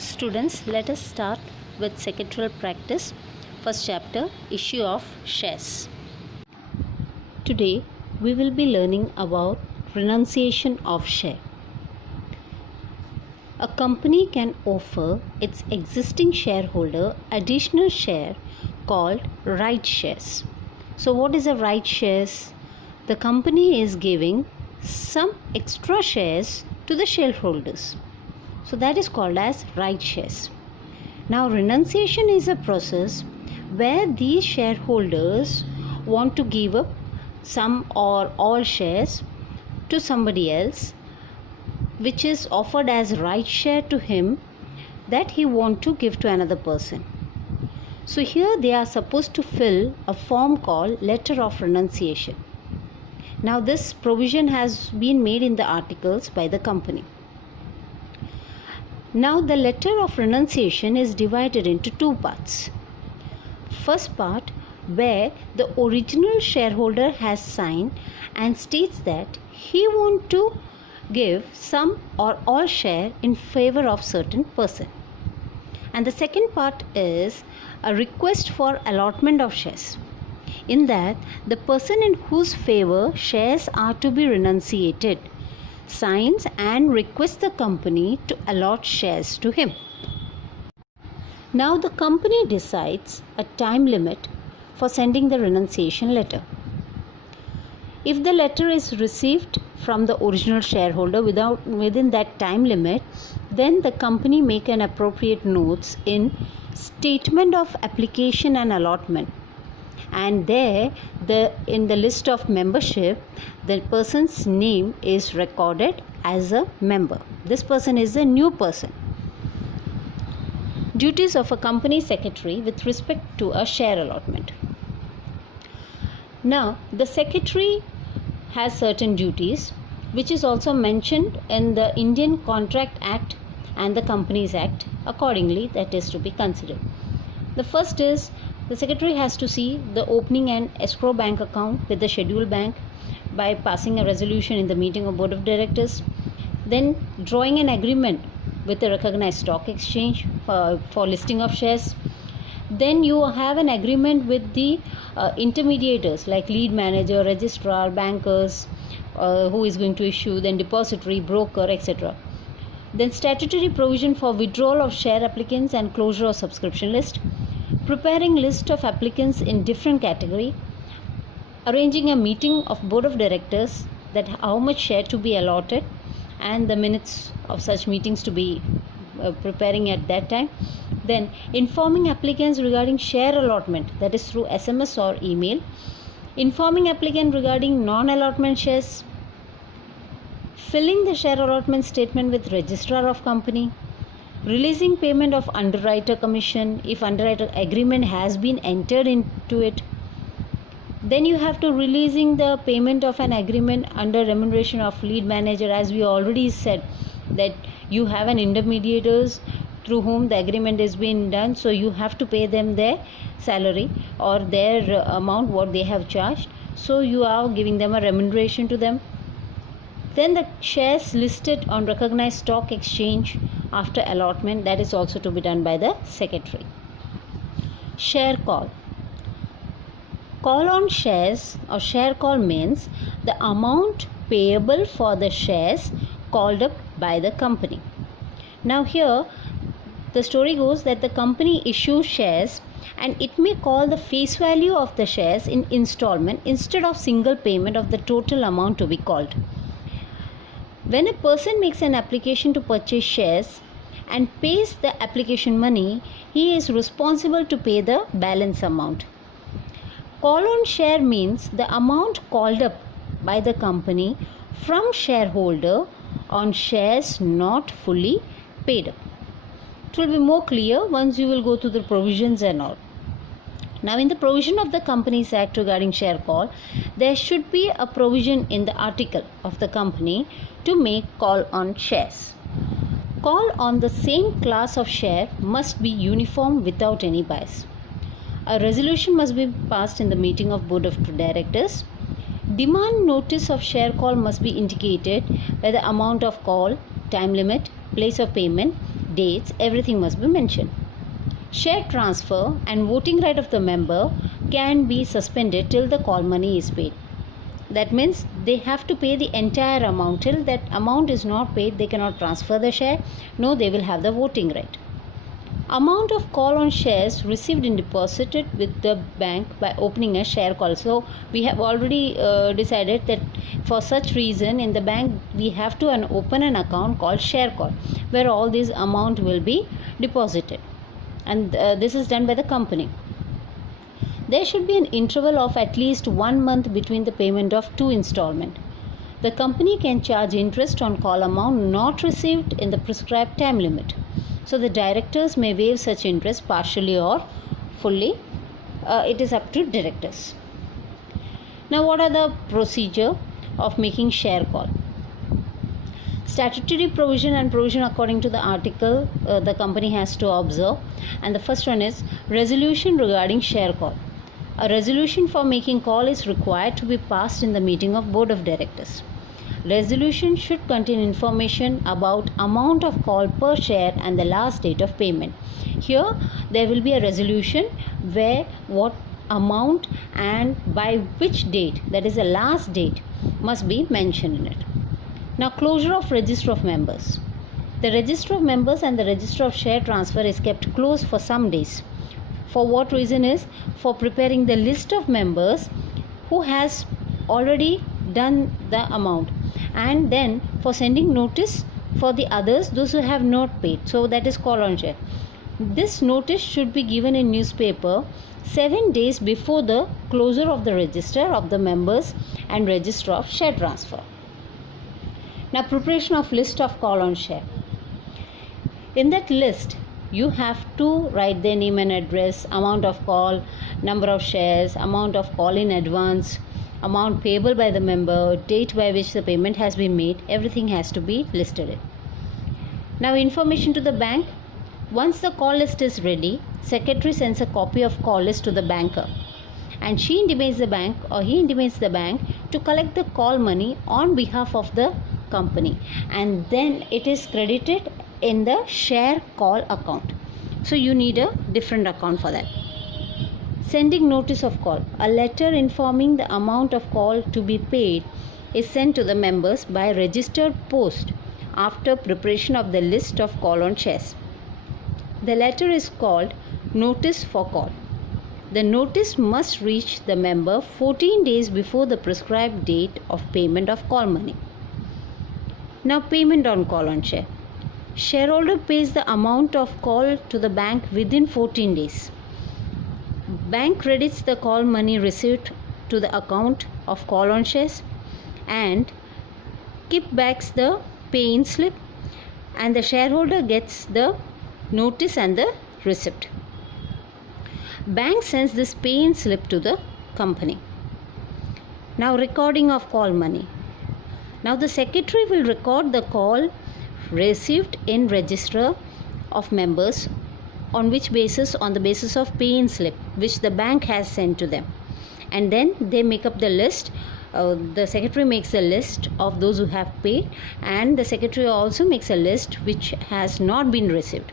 Students, let us start with secretarial practice. First chapter, issue of shares. Today we will be learning about renunciation of share. A company can offer its existing shareholder additional share called right shares. So what is a right shares? The company is giving some extra shares to the shareholders. So that is called as right shares. Now renunciation is a process where these shareholders want to give up some or all shares to somebody else, which is offered as right share to him that he want to give to another person. So here they are supposed to fill a form called letter of renunciation. Now this provision has been made in the articles by the company. Now the letter of renunciation is divided into two parts. First part, where the original shareholder has signed and states that he wants to give some or all share in favor of certain person. And the second part is a request for allotment of shares. In that, the person in whose favor shares are to be renunciated signs and requests the company to allot shares to him. Now the company decides a time limit for sending the renunciation letter. If the letter is received from the original shareholder within that time limit, then the company make an appropriate notes in statement of application and allotment. And there in the list of membership, the person's name is recorded as a member. This person is a new person. Duties of a company secretary with respect to a share allotment. Now the secretary has certain duties which is also mentioned in the Indian Contract Act and the Companies Act. Accordingly, that is to be considered. The first is the secretary has to see the opening and escrow bank account with the scheduled bank by passing a resolution in the meeting of board of directors. Then drawing an agreement with the recognized stock exchange for listing of shares. Then you have an agreement with the intermediators like lead manager, registrar, bankers, who is going to issue, then depository, broker, etc. Then statutory provision for withdrawal of share applicants and closure of subscription list. Preparing list of applicants in different category, arranging a meeting of board of directors that how much share to be allotted and the minutes of such meetings to be preparing at that time. Then informing applicants regarding share allotment, that is through SMS or email. Informing applicant regarding non-allotment shares. Filling the share allotment statement with registrar of company. Releasing payment of underwriter commission if underwriter agreement has been entered into it. Then you have to releasing the payment of an agreement under remuneration of lead manager, as we already said that you have an intermediators through whom the agreement is being done, so you have to pay them their salary or their amount what they have charged, so you are giving them a remuneration to them. Then the shares listed on recognized stock exchange after allotment, that is also to be done by the secretary. Share call. Call on shares or share call means the amount payable for the shares called up by the company. Now here the story goes that the company issues shares and it may call the face value of the shares in installment instead of single payment of the total amount to be called. When a person makes an application to purchase shares and pays the application money, he is responsible to pay the balance amount. Call on share means the amount called up by the company from shareholder on shares not fully paid up. It will be more clear once you will go through the provisions and all. Now in the provision of the Companies Act regarding share call, there should be a provision in the article of the company to make call on shares. Call on the same class of share must be uniform without any bias. A resolution must be passed in the meeting of board of directors. Demand notice of share call must be indicated by the amount of call, time limit, place of payment dates, everything must be mentioned. Share transfer and voting right of the member can be suspended till the call money is paid. That means they have to pay the entire amount. Till that amount is not paid, they cannot transfer the share. No, they will have the voting right. Amount of call on shares received and deposited with the bank by opening a share call. So we have already decided that for such reason in the bank we have to open an account called share call, where all this amount will be deposited, and this is done by the company. There should be an interval of at least 1 month between the payment of 2 installments. The company can charge interest on call amount not received in the prescribed time limit. So the directors may waive such interest partially or fully. It is up to directors. Now, what are the procedure of making share call? Statutory provision and provision according to the article the company has to observe. And the first one is resolution regarding share call. A resolution for making call is required to be passed in the meeting of Board of Directors. Resolution should contain information about amount of call per share and the last date of payment. Here there will be a resolution where what amount and by which date, that is the last date, must be mentioned in it. Now, closure of register of members. The register of members and the register of share transfer is kept closed for some days. For what reason is? For preparing the list of members who has already done the amount, and then for sending notice for the others, those who have not paid. So that is call on share. This notice should be given in newspaper 7 days before the closure of the register of the members and register of share transfer. Now, preparation of list of call on share. In that list, you have to write their name and address, amount of call, number of shares, amount of call in advance, amount payable by the member, date by which the payment has been made. Everything has to be listed. Now, information to the bank. Once the call list is ready, secretary sends a copy of call list to the banker, and she intimates the bank or he intimates the bank to collect the call money on behalf of the company, and then it is credited in the share call account. So you need a different account for that. Sending notice of call. A letter informing the amount of call to be paid is sent to the members by registered post after preparation of the list of call on shares. The letter is called notice for call. The notice must reach the member 14 days before the prescribed date of payment of call money. Now, payment on call on share. Shareholder pays the amount of call to the bank within 14 days. Bank credits the call money received to the account of call on shares and kickbacks the pay-in slip, and the shareholder gets the notice and the receipt. Bank sends this pay-in slip to the company. Now, recording of call money. Now, the secretary will record the call received in register of members on which basis? On the basis of pay-in slip which the bank has sent to them, and then they make up the list. The secretary makes a list of those who have paid, and the secretary also makes a list which has not been received.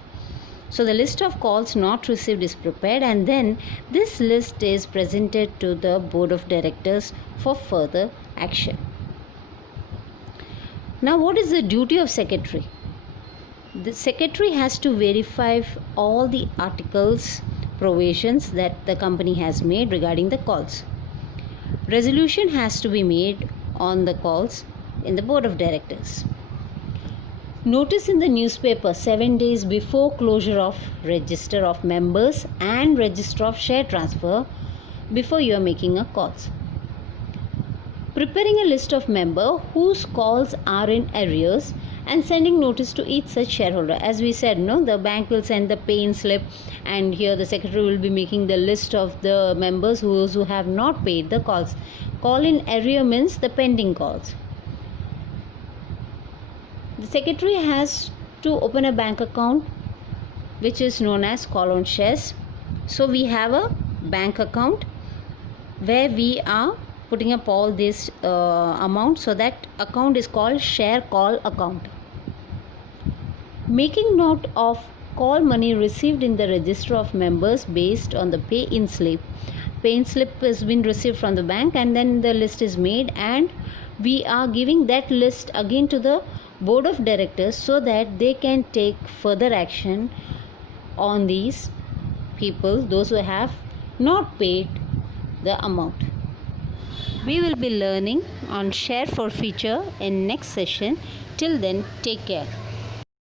So the list of calls not received is prepared, and then this list is presented to the board of directors for further action. Now, what is the duty of secretary? The secretary has to verify all the articles, provisions that the company has made regarding the calls. Resolution has to be made on the calls in the board of directors. Notice in the newspaper 7 days before closure of register of members and register of share transfer before you are making a calls. Preparing a list of members whose calls are in arrears and sending notice to each such shareholder. As we said, the bank will send the pay-in slip, and here the secretary will be making the list of the members who have not paid the calls. Call in arrear means the pending calls. The secretary has to open a bank account which is known as call on shares. So we have a bank account where we are putting up all this amount, so that account is called share call account. Making note of call money received in the register of members based on the pay-in slip. Pay-in slip has been received from the bank, and then the list is made, and we are giving that list again to the board of directors so that they can take further action on these people, those who have not paid the amount. We will be learning on share for feature in next session. Till then, take care.